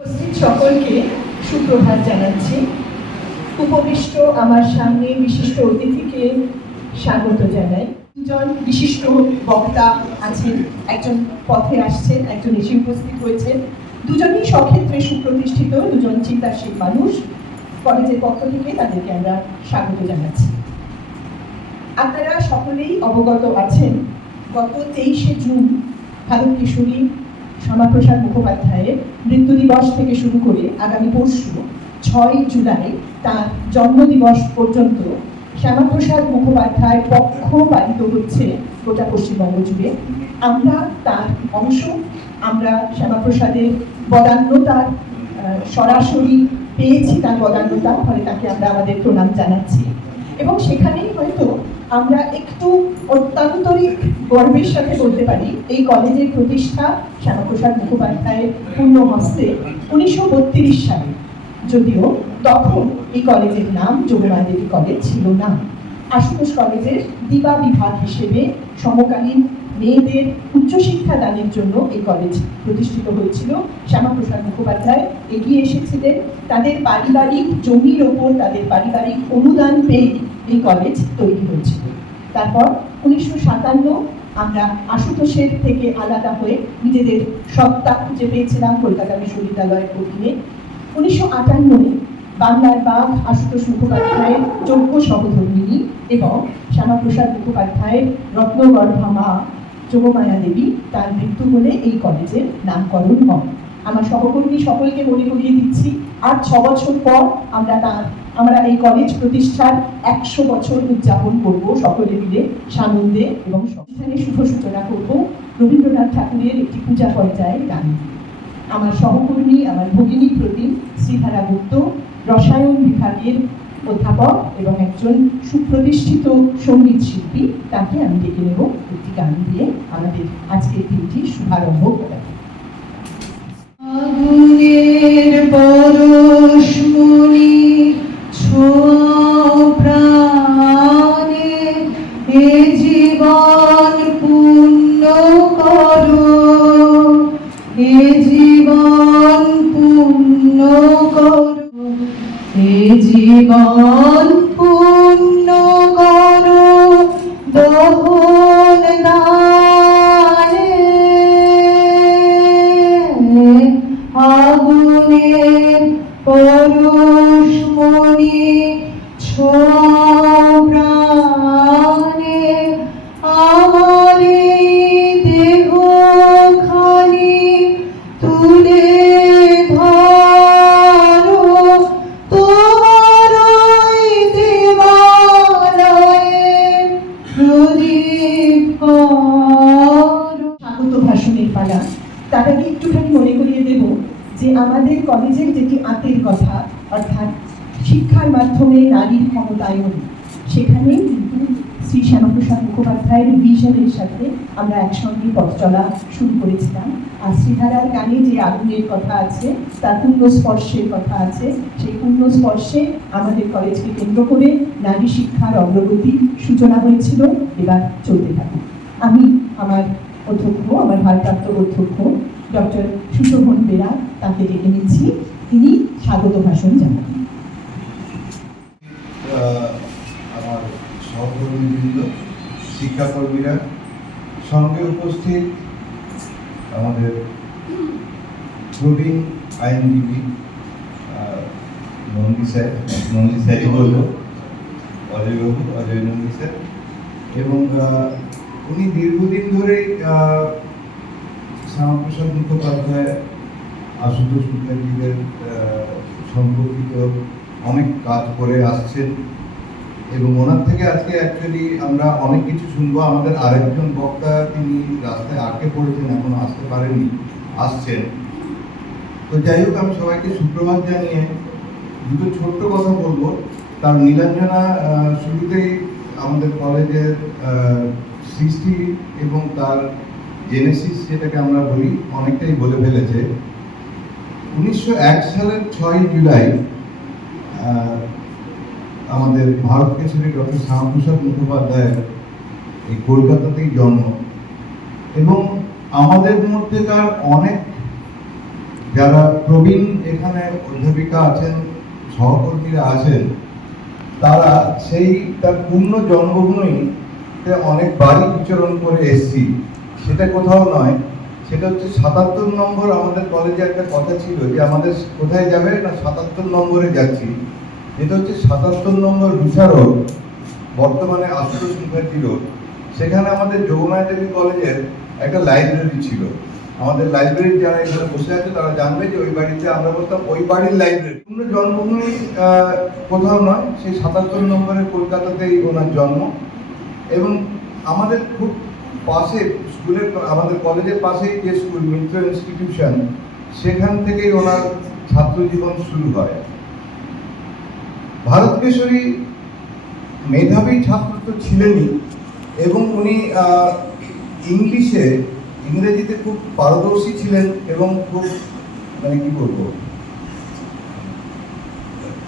উপস্থিত সকলকে সুপ্রভাত জানাচ্ছি। উপবিষ্ট আমার সামনে বিশিষ্ট অতিথিকে স্বাগত জানাই। দুজন বিশিষ্ট বক্তা আছেন, একজন পথে আসছেন, একজন এসে উপস্থিত হয়েছেন। দুজনই স্বক্ষেত্রে সুপ্রতিষ্ঠিত, দুজন চিন্তাশীল মানুষ। কলেজের পক্ষ থেকে তাদেরকে আমরা স্বাগত জানাচ্ছি। আপনারা সকলেই অবগত আছেন, গত 23শে জুন ভারত কিশোরী শ্যামাপ্রসাদ মুখোপাধ্যায়ের মৃত্যু দিবস থেকে শুরু করে আগামী পরশু 6 জুলাই তার জন্মদিবস পর্যন্ত শ্যামাপ্রসাদ মুখোপাধ্যায় পক্ষ পালিত হচ্ছে গোটা পশ্চিমবঙ্গ জুড়ে। আমরা তার অংশ, আমরা শ্যামাপ্রসাদের বদান্যতার সরাসরি পেয়েছি, তার বদান্যতা, ফলে তাকে আমরা আমাদের প্রণাম জানাচ্ছি। এবং সেখানেই হয়তো আমরা একটু অত্যান্তরিক গর্বের সাথে বলতে পারি, এই কলেজের প্রতিষ্ঠা শ্যামাপ্রসাদ মুখোপাধ্যায়ের পূর্ণ হস্তে 1932 সালে। যদিও তখন এই কলেজের নাম যোগমায়া দেবী কলেজ ছিল না। আশুতোষ কলেজের দিবা বিভাগ হিসেবে সমকালীন মেয়েদের উচ্চশিক্ষা দানের জন্য এই কলেজ প্রতিষ্ঠিত হয়েছিল। শ্যামাপ্রসাদ মুখোপাধ্যায় এগিয়ে এসেছিলেন, তাদের পারিবারিক জমির ওপর তাদের পারিবারিক অনুদান পেয়ে এই কলেজ তৈরি হয়েছিল। তারপর 1957 আমরা আশুতোষের থেকে আলাদা হয়ে নিজেদের সত্তা খুঁজে পেয়েছিলাম কলকাতা বিশ্ববিদ্যালয়ের অধীনে। 1958 বাংলার বাঘ আশুতোষ মুখোপাধ্যায়ের যোগ্য সহধর্মিণী এবং শ্যামাপ্রসাদ মুখোপাধ্যায়ের রত্নগর্ভা মা যোগমায়া দেবী, তার মৃত্যু হলে এই কলেজের নামকরণ হয়। আমার সহকর্মী সকলকে মনে করিয়ে দিচ্ছি, আর 6 বছর পর আমরা এই কলেজ প্রতিষ্ঠার 100 বছর উদযাপন করব সকলে মিলে সানন্দে, এবং সেখানে শুভ সূচনা করব রবীন্দ্রনাথ ঠাকুরের একটি পূজা পর্যায়ে গান। আমার সহকর্মী, আমার ভগিনী প্রতিম শ্রীধারা গুপ্ত, রসায়ন বিভাগের অধ্যাপক এবং একজন সুপ্রতিষ্ঠিত সঙ্গীত শিল্পী, তাকে আমি ডেকে নেব একটি গান দিয়ে আমাদের আজকের দিনটি শুভারম্ভ করা। আগুনের পরশমণি ছোঁয়াও প্রাণে, এ জীবন পূর্ণ করো, এ জীবন পূর্ণ করো, এ জীবন পূর্ণ করো দহন দানে। আগুনের পরশমণি ছোঁয়াও প্রাণে, আমার এই দেহখানি তুলে ধরো, তোমার ওই দেবালয়ে প্রদীপ করো। স্বাগত ভাষণের পালা। তার আগে একটুখানি মনে করিয়ে দেব যে আমাদের কলেজের যেটি আতের কথা, অর্থাৎ শিক্ষার মাধ্যমে নারীর ক্ষমতায়ন, সেখানে কিন্তু শ্রী শ্যামাপ্রসাদ মুখোপাধ্যায়ের ভিশনের সাথে আমরা একসঙ্গে পথ চলা শুরু করেছিলাম। আর শ্রীধারার গানে যে আগুনের কথা আছে, তার পূর্ণ স্পর্শের কথা আছে, সেই পূর্ণ স্পর্শে আমাদের কলেজকে কেন্দ্র করে নারী শিক্ষার অগ্রগতি সূচনা হয়েছিল, এবার চলতে থাকে। আমি আমার অধ্যক্ষ, আমার ভারপ্রাপ্ত অধ্যক্ষ ডক্টর সুশোভন বেরা, তাকে ডেকে নিচ্ছি, তিনি স্বাগত ভাষণ জানাবেন। আমার সহকর্মীবৃন্দ, শিক্ষাকর্মীরা, সঙ্গে উপস্থিত আমাদের প্রবীণ আইনজীবী নন্দী স্যারই বলব, অজয় নন্দী স্যার, এবং উনি দীর্ঘদিন ধরেই শ্যামাপ্রসাদ মুখোপাধ্যায়, আশুতোষ মুখার্জীদের সম্পর্কিত অনেক কাজ করে আসছেন, এবং ওনার থেকে আজকে অ্যাকচুয়ালি আমরা অনেক কিছু শুনবো। আমাদের আরেকজন বক্তা, তিনি রাস্তায় আটকে পড়েছেন, এখন আসতে পারেননি, আসছেন। তো যাই হোক, আমি সবাইকে সুপ্রভাত জানিয়ে দুটো ছোট্ট কথা বলবো। তার নীলাঞ্জনা শুরুতেই আমাদের কলেজের সৃষ্টি এবং তার জেনেসিস, যেটাকে আমরা বলি, অনেকটাই বলে ফেলেছে। 1901 সালের 6 জুলাই আমাদের ভারত কেশরী ডক্টর শ্যামাপ্রসাদ মুখোপাধ্যায়ের এই কলকাতাতেই জন্ম, এবং আমাদের মধ্যে তার অনেক যারা প্রবীণ এখানে অধ্যাপিকা আছেন, সহকর্মীরা আছেন, তারা সেই তার পূর্ণ জন্মভূমিতে অনেকবারই বিচরণ করে এসছি। সেটা কোথাও নয়, সেটা হচ্ছে ৭৭ নম্বর। আমাদের কলেজে একটা কথা ছিল যে আমাদের কোথায় যাবে না, ৭৭ নম্বরে যাচ্ছি। এটা হচ্ছে ৭৭ নম্বর রুষা রোড, বর্তমানে আশুতোষ মুখার্জি রোড। সেখানে আমাদের যোগমায়া দেবী কলেজের একটা লাইব্রেরি ছিল। আমাদের লাইব্রেরি যারা এখানে বসে আছে তারা জানবে যে ওই বাড়িতে আমরা বলতাম ওই বাড়ির লাইব্রেরি। পূর্ণ জন্মভূমি কোথাও নয়, সেই ৭৭ নম্বরে কলকাতাতেই ওনার জন্ম। এবং আমাদের খুব পাশে স্কুলের, আমাদের কলেজের পাশেই যে স্কুল মিত্র ইনস্টিটিউশন, সেখান থেকেই ওনার ছাত্র জীবন শুরু হয়। ভারত কেশরী মেধাবী ছাত্র তো ছিলেনই, এবং উনি ইংরেজিতে খুব পারদর্শী ছিলেন এবং খুব মানে কি বলবো,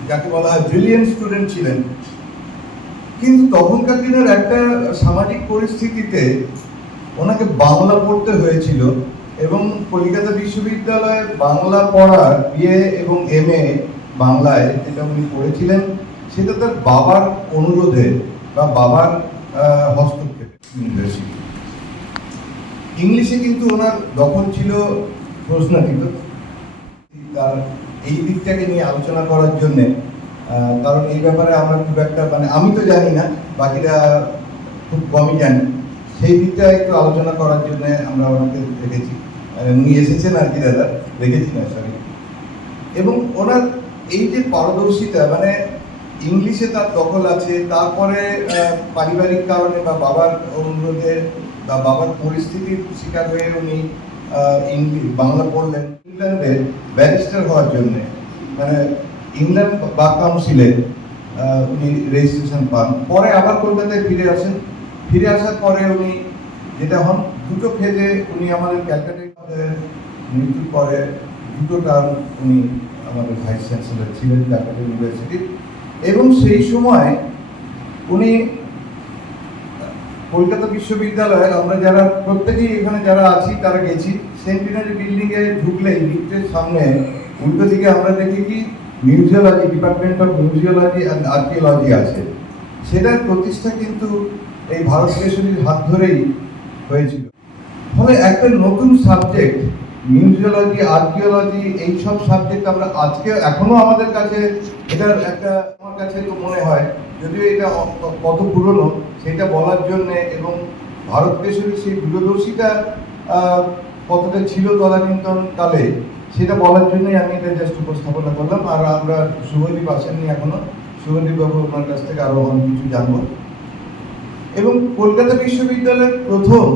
যাকে বলা হয় ব্রিলিয়েন্ট স্টুডেন্ট ছিলেন। কিন্তু তখনকার দিনের একটা সামাজিক পরিস্থিতিতে ওনাকে বাংলা পড়তে হয়েছিল, এবং কলকাতা বিশ্ববিদ্যালয়ে বাংলা পড়ার বিএ এবং এমএ বাংলায় যেটা উনি পড়েছিলেন, সেটা তার বাবার অনুরোধে বা বাবার হস্তক্ষেপে ইউনিভার্সিটি। ইংলিশে কিন্তু ওনার দখল ছিল প্রশ্নাতীত। তার এই দিকটাকে নিয়ে আলোচনা করার জন্যে, কারণ এই ব্যাপারে আমরা খুব একটা মানে আমি তো জানি না, বাকিরা খুব কমই জানি, সেই দিকটা একটু আলোচনা করার জন্য আমরা ওনাকে রেখেছি, উনি এসেছেন আর কি দাদা, রেখেছি না সরি। এবং ওনার এই যে পারদর্শিতা, মানে ইংলিশে তার দখল আছে, তারপরে পারিবারিক কারণে বা বাবার অনুরোধে বা বাবার পরিস্থিতির শিকার হয়ে উনি বাংলা পড়লেন। ইংল্যান্ডে ব্যারিস্টার হওয়ার জন্য, মানে ইংল্যান্ড বার কাউন্সিলে উনি রেজিস্ট্রেশন পান। পরে আবার কলকাতায় ফিরে আসেন। ফিরে আসার পরে উনি যেটা হন, দুটো ফেজে উনি আমাদের ক্যালকাটায় মৃত্যুর পরে দুটো টার্ম উনি আমাদের ভাইস চ্যান্সেলর ছিলেন ক্যালকাটা ইউনিভার্সিটির। এবং সেই সময় উনি কলকাতা বিশ্ববিদ্যালয়ের, আমরা যারা প্রত্যেকেই এখানে যারা আছি তারা গেছি, সেন্টিনারি বিল্ডিংয়ে ঢুকলেই লিফটের সামনে উল্টো দিকে আমরা দেখি কি museology, department of museology and archaeology আছে। সেটার প্রতিষ্ঠা কিন্তু এই ভারত কেশরীর হাত ধরেই হয়েছিল। ফলে একটা নতুন সাবজেক্ট মিউজিওলজি, আর্কিওলজি, এইসব সাবজেক্ট আমরা আজকে এখনো আমাদের কাছে এটার একটা, আমার কাছে তো মনে হয় যদিও এটা কত পুরনো সেটা বলার জন্যে, এবং ভারত কেশরী সেই দূরদর্শিতা কতটা ছিল তদানীন্তন কালে সেটা বলার জন্যই আমি এটা জাস্ট উপস্থাপনা করলাম। আর আমরা শুভদীপ আসেননি এখনো, শুভদীপ বাবু ওনার কাছ থেকে আরো অনেক কিছু জানবো। এবং কলকাতা বিশ্ববিদ্যালয়ের প্রথম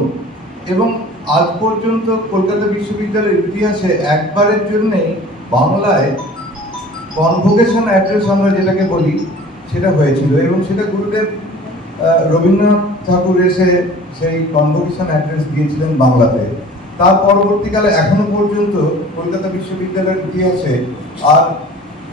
এবং আজ পর্যন্ত কলকাতা বিশ্ববিদ্যালয়ের ইতিহাসে একবারের জন্যেই বাংলায় কনভোকেশন অ্যাড্রেস আমরা যেটাকে বলি সেটা হয়েছিল, এবং সেটা গুরুদেব রবীন্দ্রনাথ ঠাকুর এসে সেই কনভোকেশন অ্যাড্রেস দিয়েছিলেন বাংলাতে। তার পরবর্তীকালে এখনো পর্যন্ত কলকাতা বিশ্ববিদ্যালয়ের ইতিহাসে আর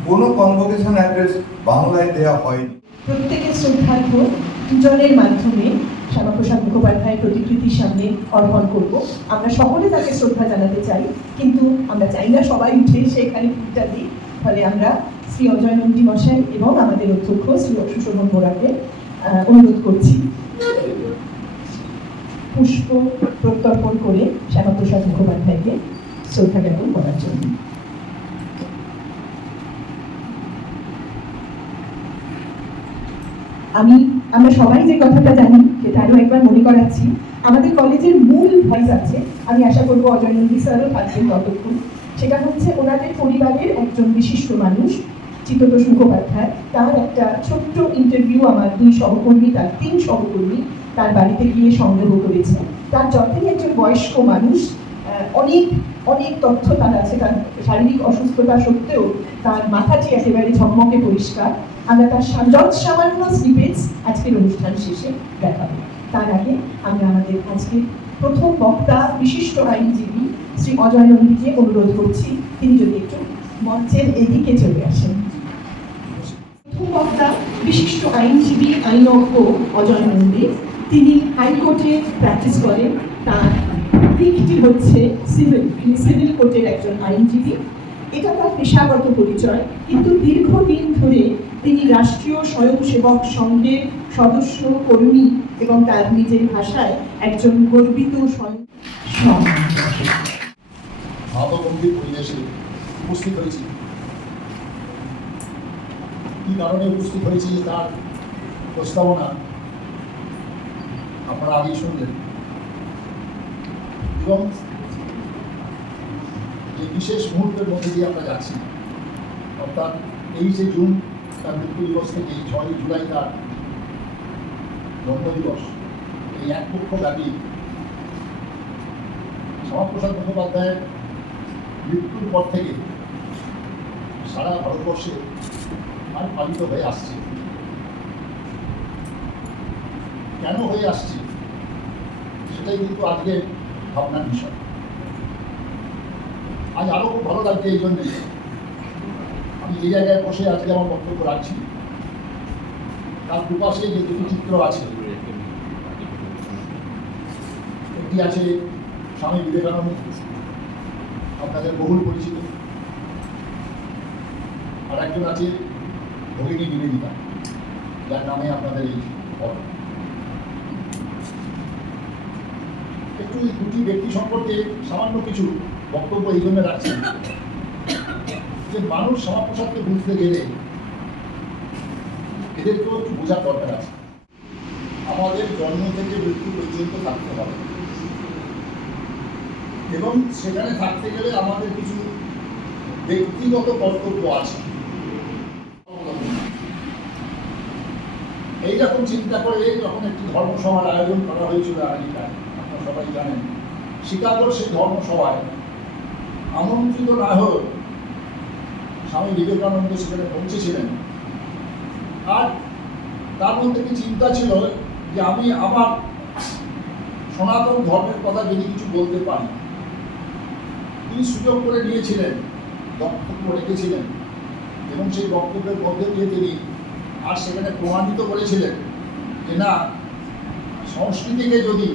কোনো কনভোকেশন অ্যাড্রেস বাংলায় দেওয়া হয়নি। প্রত্যেকের শ্রদ্ধার্ঘ্য দুজনের মাধ্যমে শ্যামাপ্রসাদ মুখোপাধ্যায়ের প্রতিকৃতির সামনে অর্পণ করব। আমরা সকলে তাকে শ্রদ্ধা জানাতে চাই, কিন্তু আমরা চাই না সবাই উঠে সেখানে ফুলটা দিই। ফলে আমরা শ্রী অজয় নন্দী মশাই এবং আমাদের অধ্যক্ষ শ্রী সুশোভন বোরাকে অনুরোধ করছি পুষ্প প্রত্যর্পণ করে শ্যামাপ্রসাদ মুখোপাধ্যায়কে শ্রদ্ধা জ্ঞাপন করার জন্য। আমরা সবাই যে কথাটা জানি সেটা আরো একবার মনে করাচ্ছি। আমাদের কলেজের মূল ভয়েস আছে, আমি আশা করবো অজয় নন্দী স্যারও থাকবেন ততক্ষণ। সেটা হচ্ছে ওনাদের পরিবারের একজন বিশিষ্ট মানুষ চিত্ততোষ মুখোপাধ্যায়। তার একটা ছোট্ট ইন্টারভিউ আমার 2 সহকর্মী, তার 3 সহকর্মী তার বাড়িতে গিয়ে সংগ্রহ করেছে। তার যতই একজন বয়স্ক মানুষ, অনেক অনেক তথ্য তার আছে। তার শারীরিক অসুস্থতা সত্ত্বেও তার মাথাটি একেবারে ঝকমকে পরিষ্কার। আমরা তার সামান্য স্নিপেটস আজকের অনুষ্ঠান শেষে দেখাবো। তার আগে আমরা আমাদের আজকে প্রথম বক্তা বিশিষ্ট আইনজীবী শ্রী অজয় নন্দীকে অনুরোধ করছি তিনি যদি একটু মঞ্চের এদিকে চলে আসেন। প্রথম বক্তা বিশিষ্ট আইনজীবী আইনজ্ঞ অজয় নন্দী। তিনি হাইকোর্টে প্র্যাকটিস করেন। তার দিকটি হচ্ছে সিভিল, তিনি সিভিল কোর্টের একজন আইনজীবী। এটা তার পেশাগত পরিচয়, কিন্তু দীর্ঘদিন ধরে তিনি রাষ্ট্রীয় স্বয়ংসেবক সংঘের সদস্য, কর্মী এবং তার নিজের ভাষায় একজন গর্বিত ভাবগম্ভীর পরিবেশে উপস্থিত হয়েছি। কি কারণে উপস্থিত হয়েছি তার প্রস্তাবনা আপনারা আগেই শুনলেন, এবং যে বিশেষ মুহূর্তের মধ্যে দিয়ে আমরা যাচ্ছি, অর্থাৎ 23শে জুন তার মৃত্যু দিবস থেকে 6ই জুলাই তার জন্মদিবস, এই এক পক্ষব্যাপী শ্যামাপ্রসাদ মুখোপাধ্যায়ের মৃত্যুর পর থেকে সারা ভারতবর্ষে আর পালিত হয়ে আসছে। কেন হয়ে আসছে সেটাই কিন্তু আজকে ভাবনার বিষয়। আজ আরো খুব ভালো লাগছে এই জন্যে, আমি যে জায়গায় বসে আজকে আমার বক্তব্য রাখছি তার দুপাশে যে দুটি চিত্র আছে, একটি আছে স্বামী বিবেকানন্দ, আপনাদের বহুল পরিচিত, আর একজন আছে ভগিনী নিবেদিতা, যার নামে আপনাদের এই পদ। একটু এই দুটি ব্যক্তি সম্পর্কে সামান্য কিছু বক্তব্য এই জন্য রাখছি যে মানুষ শ্যামাপ্রসাদকে বুঝতে গেলে এদেরকেও একটু বোঝার দরকার আছে। আমাদের জন্ম থেকে মৃত্যু পর্যন্ত থাকতে হবে, এবং সেখানে থাকতে গেলে আমাদের কিছু ব্যক্তিগত কর্তব্য আছে। এইরকম চিন্তা করে যখন একটি ধর্মসভার আয়োজন করা হয়েছিল আমেরিকায়, আপনারা সবাই জানেন, শিকাগোর সেই ধর্মসভায় আমন্ত্রিত না হয়ে স্বামী বিবেকানন্দ সেখানে পৌঁছেছিলেন। আর তার মধ্যে কি চিন্তা ছিল যে আমি আমার সনাতন ধর্মের কথা যদি কিছু বলতে পারি। তিনি সুযোগ করে নিয়েছিলেন, বক্তব্য রেখেছিলেন, এবং সেই বক্তব্যের মধ্যে দিয়ে তিনি আর সেখানে প্রমাণিত করেছিলেন যে না, সংস্কৃতিকে যদি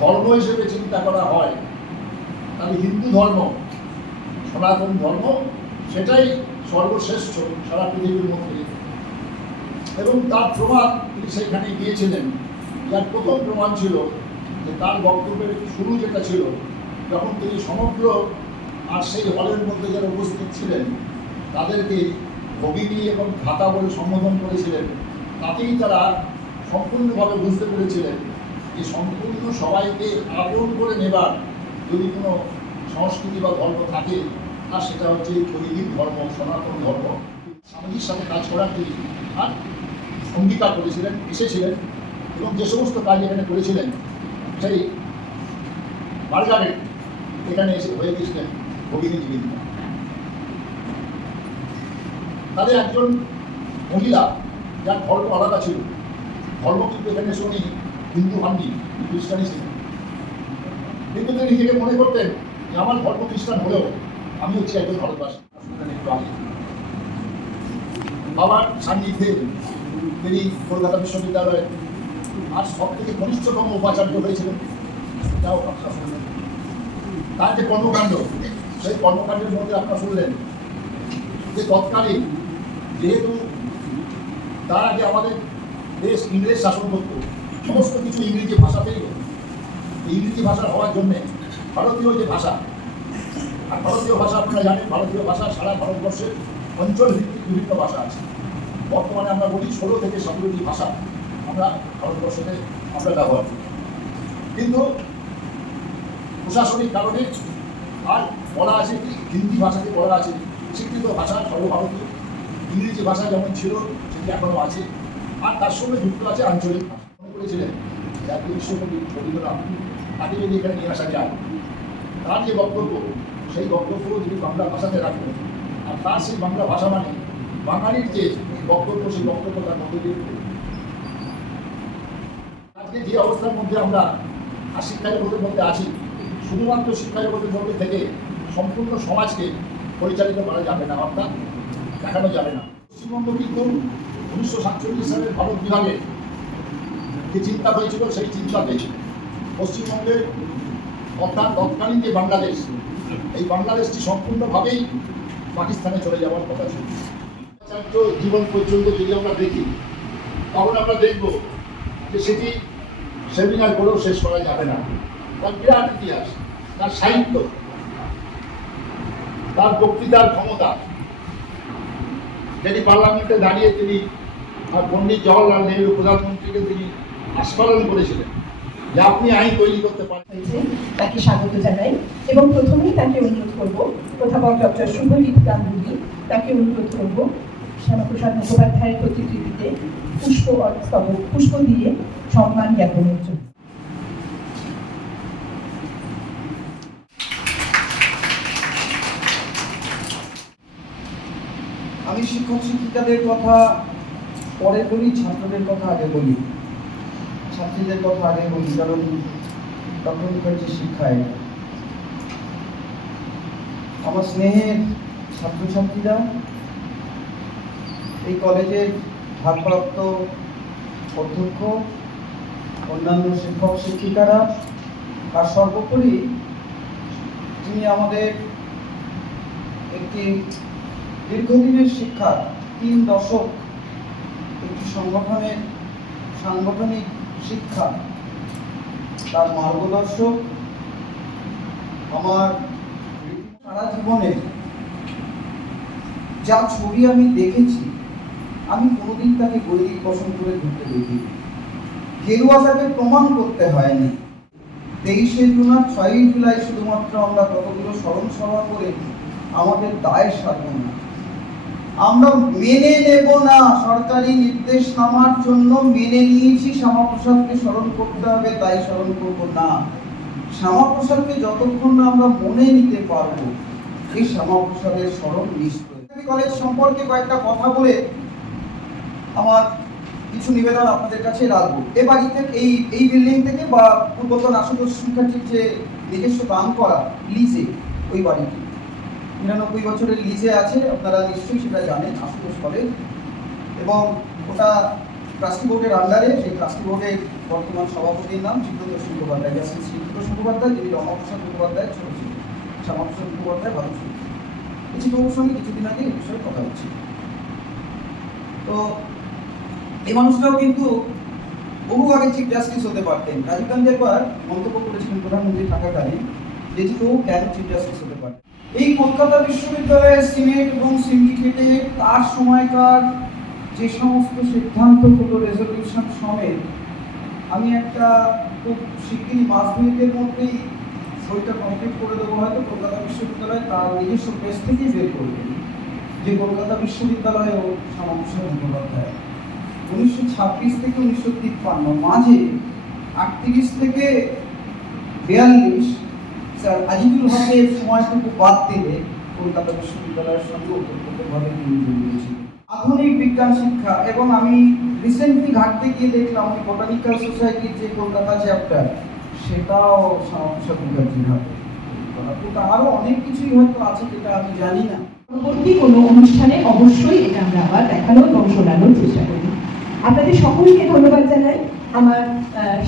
ধর্ম হিসেবে চিন্তা করা হয় তাহলে হিন্দু ধর্ম, সনাতন ধর্ম, সেটাই সর্বশ্রেষ্ঠ সারা পৃথিবীর মধ্যে। এবং তার প্রমাণ তিনি সেখানে গিয়েছিলেন। যার প্রথম প্রমাণ ছিল যে তার বক্তব্যের শুরু যেটা ছিল, যখন তিনি সমগ্র আর সেই হলের মধ্যে যারা উপস্থিত ছিলেন তাদেরকে ভগিনী এবং ভ্রাতা বলে সম্বোধন করেছিলেন, তাতেই তারা সম্পূর্ণভাবে বুঝতে পেরেছিলেন যে সম্পূর্ণ সবাইকে আপন করে নেবার যদি কোনো সংস্কৃতি বা ধর্ম থাকে, আর সেটা হচ্ছে বৈদিক ধর্ম, সনাতন ধর্ম। স্বামীজির সাথে কাজ করার তিনি আর অঙ্গীকার করেছিলেন, এসেছিলেন, এবং যে সমস্ত কাজ এখানে করেছিলেন সেই মার্গারেট এখানে এসে হয়ে গেছিলেন ভগিনী নিবেদিতা। তাদের একজন মহিলা যার ধর্ম আলাদা ছিল, ধর্ম কিন্তু এখানে শুনি হিন্দু হননি, খ্রিস্টানই ছিলেন, কিন্তু তিনি নিজেকে মনে করতেন যে আমার ধর্ম খ্রিস্টান হলেও আমি হচ্ছি একজন ভারতবাসী। বাবার সান্নিধ্যে তিনি কলকাতা বিশ্ববিদ্যালয়ে আর সব থেকে কনিষ্ঠতম উপাচার্য হয়েছিলেন, সেটাও আপনারা শুনলেন। তার যে কর্মকাণ্ড, সেই কর্মকাণ্ডের মধ্যে আপনারা শুনলেন যে তৎকালীন, যেহেতু তার আগে আমাদের দেশ ইংরেজ শাসন করত, সমস্ত কিছু ইংরেজি ভাষাতেই হতো। ইংরেজি ভাষা হওয়ার জন্যে ভারতীয় যে ভাষা, আর ভারতীয় ভাষা আপনারা জানেন, ভারতীয় ভাষা সারা ভারতবর্ষের অঞ্চল ভিত্তিক বিভিন্ন ভাষা আছে। বর্তমানে আমরা বলি 16 থেকে 17টি ভাষা আমরা ভারতবর্ষতে আমরা ব্যবহার করি, কিন্তু প্রশাসনিক কারণে আর বলা আছে কি, হিন্দি ভাষাকে বলা আছে স্বীকৃত ভাষা সর্বভারতীয়। ইংরেজি ভাষা যেমন ছিল সেটি এখনও আছে, আর তার সঙ্গে যুক্ত আছে আঞ্চলিক ভাষা। মনে করেছিলেন জাতীয় বিশ্বকবি রবীন্দ্রনাথ, তাকে যদি এখানে নিয়ে আসা যায়, তার যে বক্তব্য, সেই বক্তব্য যদি বাংলা ভাষাতে রাখবেন, আর তার সেই বাংলা ভাষা মানে বাঙালির যে বক্তব্য, সেই বক্তব্য তার মধ্যে দিয়ে আজকে যে অবস্থার মধ্যে আমরা আর শিক্ষা জগতের মধ্যে আছি, শুধুমাত্র শিক্ষা জগতের মধ্যে থেকে সম্পূর্ণ সমাজকে পরিচালিত করা যাবে না, অর্থাৎ দেখানো যাবে না। পশ্চিমবঙ্গ কিন্তু 1947 সালের ভারত বিভাগে যে চিন্তা হয়েছিল, সেই চিন্তাতে পশ্চিমবঙ্গের অর্থাৎ তৎকালীন যে বাংলাদেশ, এই বাংলাদেশটি সম্পূর্ণভাবেই পাকিস্তানে চলে যাওয়ার কথা ছিল। ছাত্র জীবন পর্যন্ত যদি আমরা দেখি, তখন আমরা দেখব যে সেটি সেমিনার করেও শেষ করা যাবে না। তার বিরাট ইতিহাস, তার সাহিত্য, তার বক্তৃতার ক্ষমতা, যিনি পার্লামেন্টে দাঁড়িয়ে তিনি পণ্ডিত জওয়াহরলাল নেহরু প্রধানমন্ত্রীকে তিনি আস্ফালন করেছিলেন যে আপনি আইন তৈরি করতে পারেন। হয়েছে, তাকে স্বাগত জানাই এবং প্রথমেই তাকে অনুরোধ করব, অধ্যাপক ডক্টর শুভজিৎ গাঙ্গুলি, তাকে অনুরোধ করব শ্যামাপ্রসাদ মুখোপাধ্যায়ের প্রতিকৃতিতে পুষ্প দিয়ে সম্মান জ্ঞাপনের জন্য। আমি শিক্ষক শিক্ষিকাদের কথা পরে বলি, ছাত্রদের কথা আগে বলি, ছাত্রীদের কথা আগে বলি, কারণ ডক্টর মুখার্জির শিক্ষায় আমার স্নেহের ছাত্রছাত্রীরা, এই কলেজের ভারপ্রাপ্ত অধ্যক্ষ, অন্যান্য শিক্ষক শিক্ষিকারা, আর সর্বোপরি যিনি আমাদের একটি দীর্ঘদিনের শিক্ষা, 3 দশক একটি সংগঠনের সাংগঠনিক শিক্ষা, তার মার্গদর্শক, আমার সারা জীবনে যা ছবি আমি দেখেছি, আমি কোনোদিন তাকে গৈরিক বসন করে ঘুরতে দেখি। গেরুয়া তাকে প্রমাণ করতে হয়নি। 23শে জুন আর 6ই জুলাই শুধুমাত্র আমরা কতগুলো স্মরণ সভা করে আমাদের দায় সারব না, আমরা মেনে নেব না। সরকারি নির্দেশনামার জন্য মেনে নিয়েছি শ্যামাপ্রসাদকে স্মরণ করতে হবে, তাই স্মরণ করব না। শ্যামাপ্রসাদকে যতক্ষণ না আমরা মনে নিতে পারবো, এই শ্যামাপ্রসাদের স্মরণ নিশ্চয়। কলেজ সম্পর্কে কয়েকটা কথা বলে আমার কিছু নিবেদন আপনাদের কাছে রাখবো। এই বাড়ি থেকে, এই বিল্ডিং থেকে বা পূর্বতন আশুতোষ মুখার্জির যে নিজস্ব দান করা লিজে, ওই বাড়িটি 99 বছরের লিজে আছে, আপনারা নিশ্চয়ই সেটা জানেন, আশুতোষ কলেজ। এবং ওটা ট্রাস্টি বোর্ডের আন্ডারে, সেই ট্রাস্টি বোর্ডের বর্তমান সভাপতির নাম চিত্রতোষ মুখোপাধ্যায়, জাস্টিস চিত্রতোষ মুখোপাধ্যায়, যিনি রমাপ্রসাদ মুখোপাধ্যায় ছোট ছিল, শ্যামাপ্রসাদ মুখোপাধ্যায় ভালো ছিল। চিত্রবাবুর সঙ্গে কিছুদিন আগে এই বিষয়ে কথা হচ্ছে। তো এই মানুষটাও কিন্তু বহু আগে চিফ জাস্টিস হতে পারতেন। রাজীব গান্ধী একবার মন্তব্য করেছিলেন প্রধানমন্ত্রী থাকাকালীন, যে কেন চিফ জাস্টিস হতে পারে। এই কলকাতা বিশ্ববিদ্যালয়ের সিনেট এবং সিন্ডিকেটে তার সময়কার যে সমস্ত সিদ্ধান্ত হলো, রেজলিউশন সমেত, আমি একটা খুব শিগগিরই মাস মিনিটের মধ্যেই বইটা কমপ্লিট করে দেবো। হয়তো কলকাতা বিশ্ববিদ্যালয় তার নিজস্ব প্রেস থেকেই বের করবেন যে কলকাতা বিশ্ববিদ্যালয়েও শ্যামাপ্রসাদ মুখোপাধ্যায় 1926 থেকে 1953 মাঝে 38 থেকে 42 স্যার আজিজুল হকের সময়টুকু বাদ দিলে কলকাতা বিশ্ববিদ্যালয়ের সঙ্গে ওতপ্রোতভাবে তিনি জড়িয়েছিলেন। আধুনিক বিজ্ঞান শিক্ষা, এবং আমি রিসেন্টলি ঘাটতে গিয়ে দেখলাম ওই বোটানিক্যাল সোসাইটির যে কলকাতা চ্যাপ্টার, সেটাও শ্যামাপ্রসাদ মুখার্জির হাতে। আরো অনেক কিছুই হয়তো আছে যেটা আমি জানি না। পরবর্তী কোনো অনুষ্ঠানে অবশ্যই এটা আমরা আবার দেখানোর এবং শোনানোর চেষ্টা করি। আপনাদের সকলকে ধন্যবাদ জানাই। আমার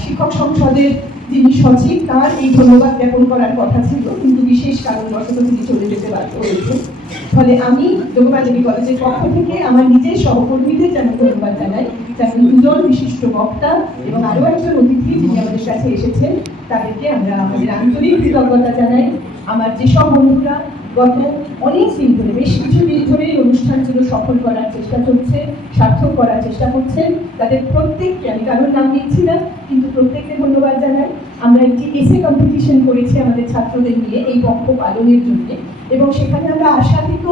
শিক্ষক সংসদের যিনি সচিব, তার এই ধন্যবাদ জ্ঞাপন করার কথা ছিল, কিন্তু বিশেষ কারণবশত তিনি চলে যেতে বাধ্য হয়েছে। ফলে আমি যোগবাদেবী কলেজের পক্ষ থেকে আমার নিজের সহকর্মীদের যেন ধন্যবাদ জানাই, যেমন 2জন বিশিষ্ট বক্তা এবং আরও একজন অতিথি যিনি আমাদের কাছে এসেছেন, তাদেরকে আমরা আমাদের আন্তরিক কৃতজ্ঞতা জানাই। আমার যেসব বন্ধুরা গত অনেক দিন ধরে, বেশ কিছুদিন ধরে এই অনুষ্ঠানগুলো সফল করার চেষ্টা করছে, সার্থক করার চেষ্টা করছেন, তাদের প্রত্যেককে, আমি কারোর নাম নিচ্ছি না, কিন্তু প্রত্যেককে ধন্যবাদ জানাই। আমরা একটি এসে কম্পিটিশন করেছি আমাদের ছাত্রদের নিয়ে এই পক্ষ পালনের জন্য, এবং সেখানে আমরা আশাতীত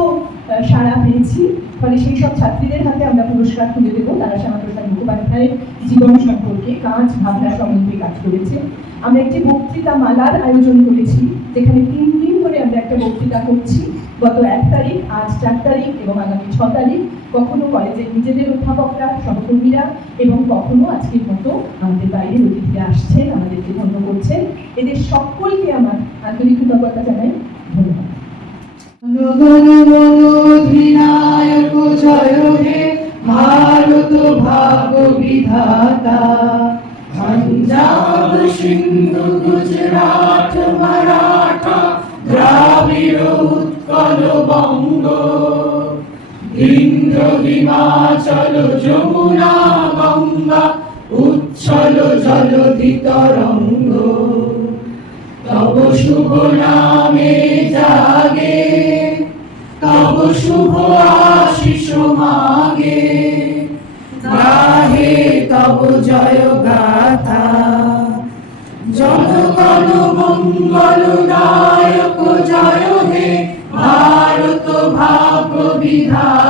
সাড়া পেয়েছি। ফলে সেই সব ছাত্রীদের হাতে আমরা পুরস্কার তুলে দেবো। তারা শ্যামাপ্রসাদ মুখোপাধ্যায়ের জীবন সম্পর্কে কাজ, ভাবনা সম্বন্ধে কাজ করেছে। আমরা একটি বক্তৃতা মালার আয়োজন করেছি, যেখানে 3 দিন ধরে আমরা একটা বক্তৃতা করছি। গত 1 তারিখ, আজ 4 তারিখ এবং আগামী 6 তারিখ। কখনো কলেজের নিজেদের অধ্যাপকরা, সহকর্মীরা, এবং কখনো আজকের মতো আমাদের বাইরের অতিথিরা আসছেন, আমাদেরকে ধন্য করছেন। এদের সকলকে আমার আন্তরিক কৃতজ্ঞতা জানাই। ধন্যবাদ। অধিনায়ক জয় হে ভারত ভাগ বিধাতা, পাঞ্জাব সিংহ সিন্ধু গুজরাট মারাঠা দ্রাবিড় উৎকল বঙ্গ ইন্দ্র হিমাচল যমুনা গঙ্গা উচ্ছল জলধি তরঙ্গ তব শুভ নামে জাগে তব শুভ আশিস মাগে গাহে তব জয় গাথা জনগণ মঙ্গলদায়ক জয় হে ভারত ভাগ্য বিধাতা।